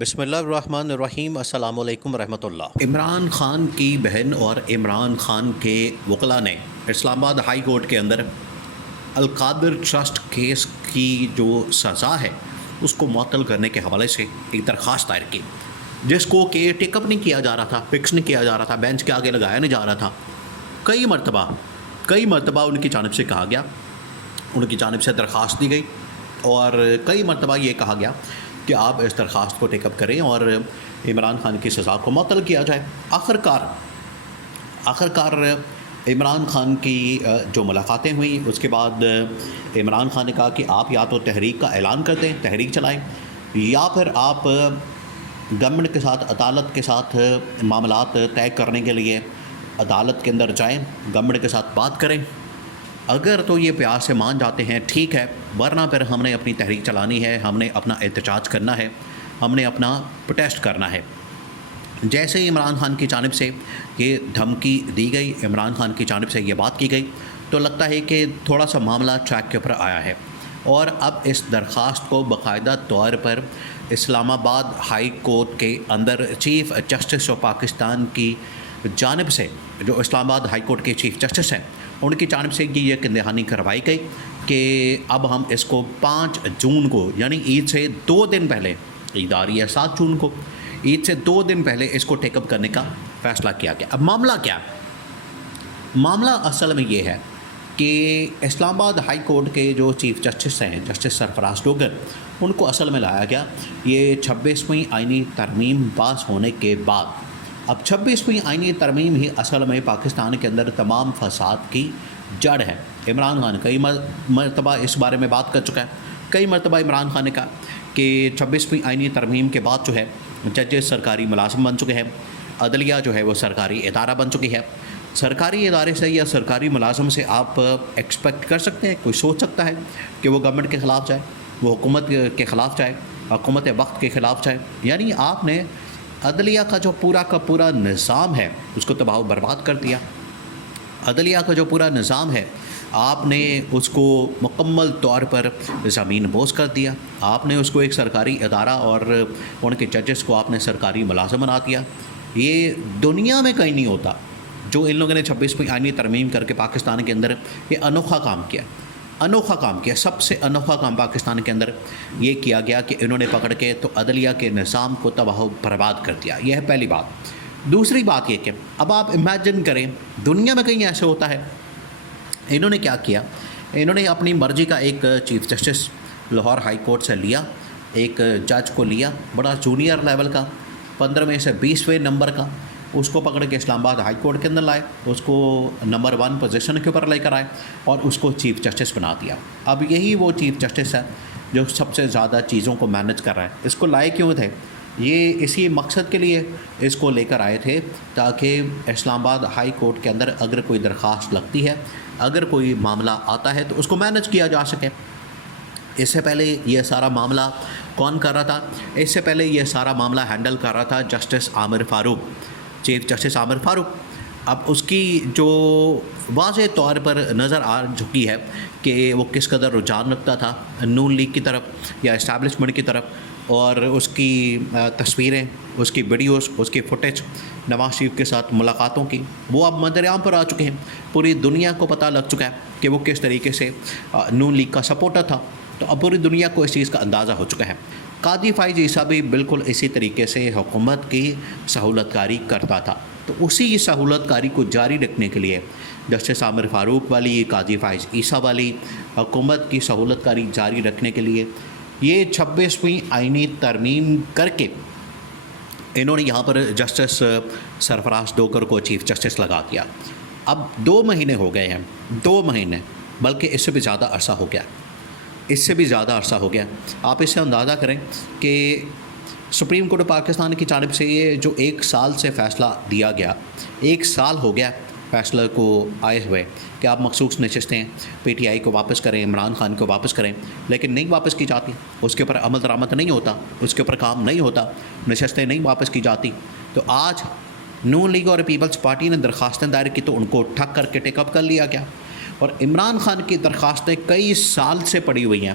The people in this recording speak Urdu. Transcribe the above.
بسم اللہ الرحمن الرحیم۔ السلام علیکم ورحمۃ اللہ۔ عمران خان کی بہن اور عمران خان کے وکلاء نے اسلام آباد ہائی کورٹ کے اندر القادر ٹرسٹ کیس کی جو سزا ہے اس کو معطل کرنے کے حوالے سے ایک درخواست دائر کی، جس کو کہ ٹیک اپ نہیں کیا جا رہا تھا، فکس نہیں کیا جا رہا تھا، بینچ کے آگے لگایا نہیں جا رہا تھا۔ کئی مرتبہ ان کی جانب سے کہا گیا، ان کی جانب سے درخواست دی گئی اور کئی مرتبہ یہ کہا گیا کہ آپ اس درخواست کو ٹیک اپ کریں اور عمران خان کی سزا کو معطل کیا جائے۔ آخرکار عمران خان کی جو ملاقاتیں ہوئیں، اس کے بعد عمران خان نے کہا کہ آپ یا تو تحریک کا اعلان کر دیں، تحریک چلائیں، یا پھر آپ گورنمنٹ کے ساتھ، عدالت کے ساتھ معاملات طے کرنے کے لیے عدالت کے اندر جائیں، گورنمنٹ کے ساتھ بات کریں۔ اگر تو یہ پیار سے مان جاتے ہیں ٹھیک ہے، ورنہ پھر ہم نے اپنی تحریک چلانی ہے، ہم نے اپنا احتجاج کرنا ہے، ہم نے اپنا پروٹیسٹ کرنا ہے۔ جیسے ہی عمران خان کی جانب سے یہ دھمکی دی گئی، عمران خان کی جانب سے یہ بات کی گئی، تو لگتا ہے کہ تھوڑا سا معاملہ ٹریک کے اوپر آیا ہے، اور اب اس درخواست کو باقاعدہ طور پر اسلام آباد ہائی کورٹ کے اندر چیف جسٹس آف پاکستان کی جانب سے، جو اسلام آباد ہائی کورٹ کے چیف جسٹس ہیں، ان کی جانب سے یہ دہانی کروائی گئی کہ اب ہم اس کو 5 جون کو، یعنی عید سے 2 دن پہلے، عید آ رہی ہے 7 جون کو، عید سے 2 دن پہلے اس کو ٹیک اپ کرنے کا فیصلہ کیا گیا۔ اب معاملہ کیا ہے؟ معاملہ اصل میں یہ ہے کہ اسلام آباد ہائی کورٹ کے جو چیف جسٹس ہیں، جسٹس سرفراز ڈوگر، ان کو اصل میں لایا گیا یہ 26ویں آئینی ترمیم پاس ہونے کے بعد۔ اب 26ویں آئینی ترمیم ہی اصل میں پاکستان کے اندر تمام فساد کی جڑ ہے۔ عمران خان کئی مرتبہ اس بارے میں بات کر چکا ہے، کئی مرتبہ عمران خان نے کہا کہ 26ویں آئینی ترمیم کے بعد جو ہے ججز سرکاری ملازم بن چکے ہیں، عدلیہ جو ہے وہ سرکاری ادارہ بن چکی ہے۔ سرکاری ادارے سے یا سرکاری ملازم سے آپ ایکسپیکٹ کر سکتے ہیں، کوئی سوچ سکتا ہے کہ وہ گورنمنٹ کے خلاف جائے، وہ حکومت کے خلاف جائے، حکومت وقت کے خلاف جائے؟ یعنی آپ نے عدلیہ کا جو پورا نظام ہے اس کو تباہ و برباد کر دیا۔ عدلیہ کا جو پورا نظام ہے آپ نے اس کو مکمل طور پر زمین بوس کر دیا۔ آپ نے اس کو ایک سرکاری ادارہ اور ان کے ججز کو آپ نے سرکاری ملازم بنا دیا۔ یہ دنیا میں کہیں نہیں ہوتا جو ان لوگوں نے 26ویں آئینی ترمیم کر کے پاکستان کے اندر یہ انوکھا کام کیا، سب سے انوکھا کام پاکستان کے اندر یہ کیا گیا کہ انہوں نے پکڑ کے تو عدلیہ کے نظام کو تباہ و برباد کر دیا۔ یہ ہے پہلی بات۔ دوسری بات یہ کہ اب آپ امیجن کریں دنیا میں کہیں ایسے ہوتا ہے؟ انہوں نے کیا کیا؟ انہوں نے اپنی مرضی کا ایک chief justice Lahore high court سے لیا، ایک جج کو لیا، بڑا جونیئر لیول کا، 15 میں سے 20ویں نمبر کا، اس کو پکڑ کے اسلام آباد ہائی کورٹ کے اندر لائے، اس کو نمبر 1 پوزیشن کے اوپر لے کر آئے اور اس کو چیف جسٹس بنا دیا۔ اب یہی وہ چیف جسٹس ہے جو سب سے زیادہ چیزوں کو مینج کر رہا ہے۔ اس کو لائے کیوں تھے؟ یہ اسی مقصد کے لیے اس کو لے کر آئے تھے تاکہ اسلام آباد ہائی کورٹ کے اندر اگر کوئی درخواست لگتی ہے، اگر کوئی معاملہ آتا ہے تو اس کو مینج کیا جا سکے۔ اس سے پہلے یہ سارا معاملہ کون کر رہا تھا؟ اس سے پہلے یہ سارا معاملہ ہینڈل کر رہا تھا جسٹس عامر فاروق، چیف جسٹس عامر فاروق۔ اب اس کی جو واضح طور پر نظر آ چکی ہے کہ وہ کس قدر رجحان رکھتا تھا نون لیگ کی طرف یا اسٹیبلشمنٹ کی طرف، اور اس کی تصویریں، اس کی ویڈیوز، اس کی فوٹیج نواز شریف کے ساتھ ملاقاتوں کی، وہ اب منظر عام پر آ چکے ہیں۔ پوری دنیا کو پتہ لگ چکا ہے کہ وہ کس طریقے سے نون لیگ کا سپورٹر تھا، تو اب پوری دنیا کو اس چیز کا اندازہ ہو چکا ہے۔ قاضی فائز عیسیٰ بھی بالکل اسی طریقے سے حکومت کی سہولت کاری کرتا تھا، تو اسی سہولت کاری کو جاری رکھنے کے لیے جسٹس عامر فاروق والی، قاضی فائز عیسیٰ والی حکومت کی سہولت کاری جاری رکھنے کے لیے یہ 26ویں آئینی ترمیم کر کے انہوں نے یہاں پر جسٹس سرفراز ڈوگر کو چیف جسٹس لگا دیا۔ اب 2 مہینے ہو گئے ہیں، 2 مہینے، بلکہ اس سے بھی زیادہ عرصہ ہو گیا، آپ اس سے اندازہ کریں کہ سپریم کورٹ پاکستان کی جانب سے یہ جو 1 سال سے فیصلہ دیا گیا، 1 سال ہو گیا فیصلہ کو آئے ہوئے کہ آپ مخصوص نشستیں پی ٹی آئی کو واپس کریں، عمران خان کو واپس کریں، لیکن نہیں واپس کی جاتی، اس کے اوپر عمل درآمد نہیں ہوتا، اس کے اوپر کام نہیں ہوتا، نشستیں نہیں واپس کی جاتی۔ تو آج نون لیگ اور پیپلز پارٹی نے درخواستیں دائر کی تو ان کو ٹھک کر کے ٹیک اپ کر لیا گیا، اور عمران خان کی درخواستیں کئی سال سے پڑی ہوئی ہیں،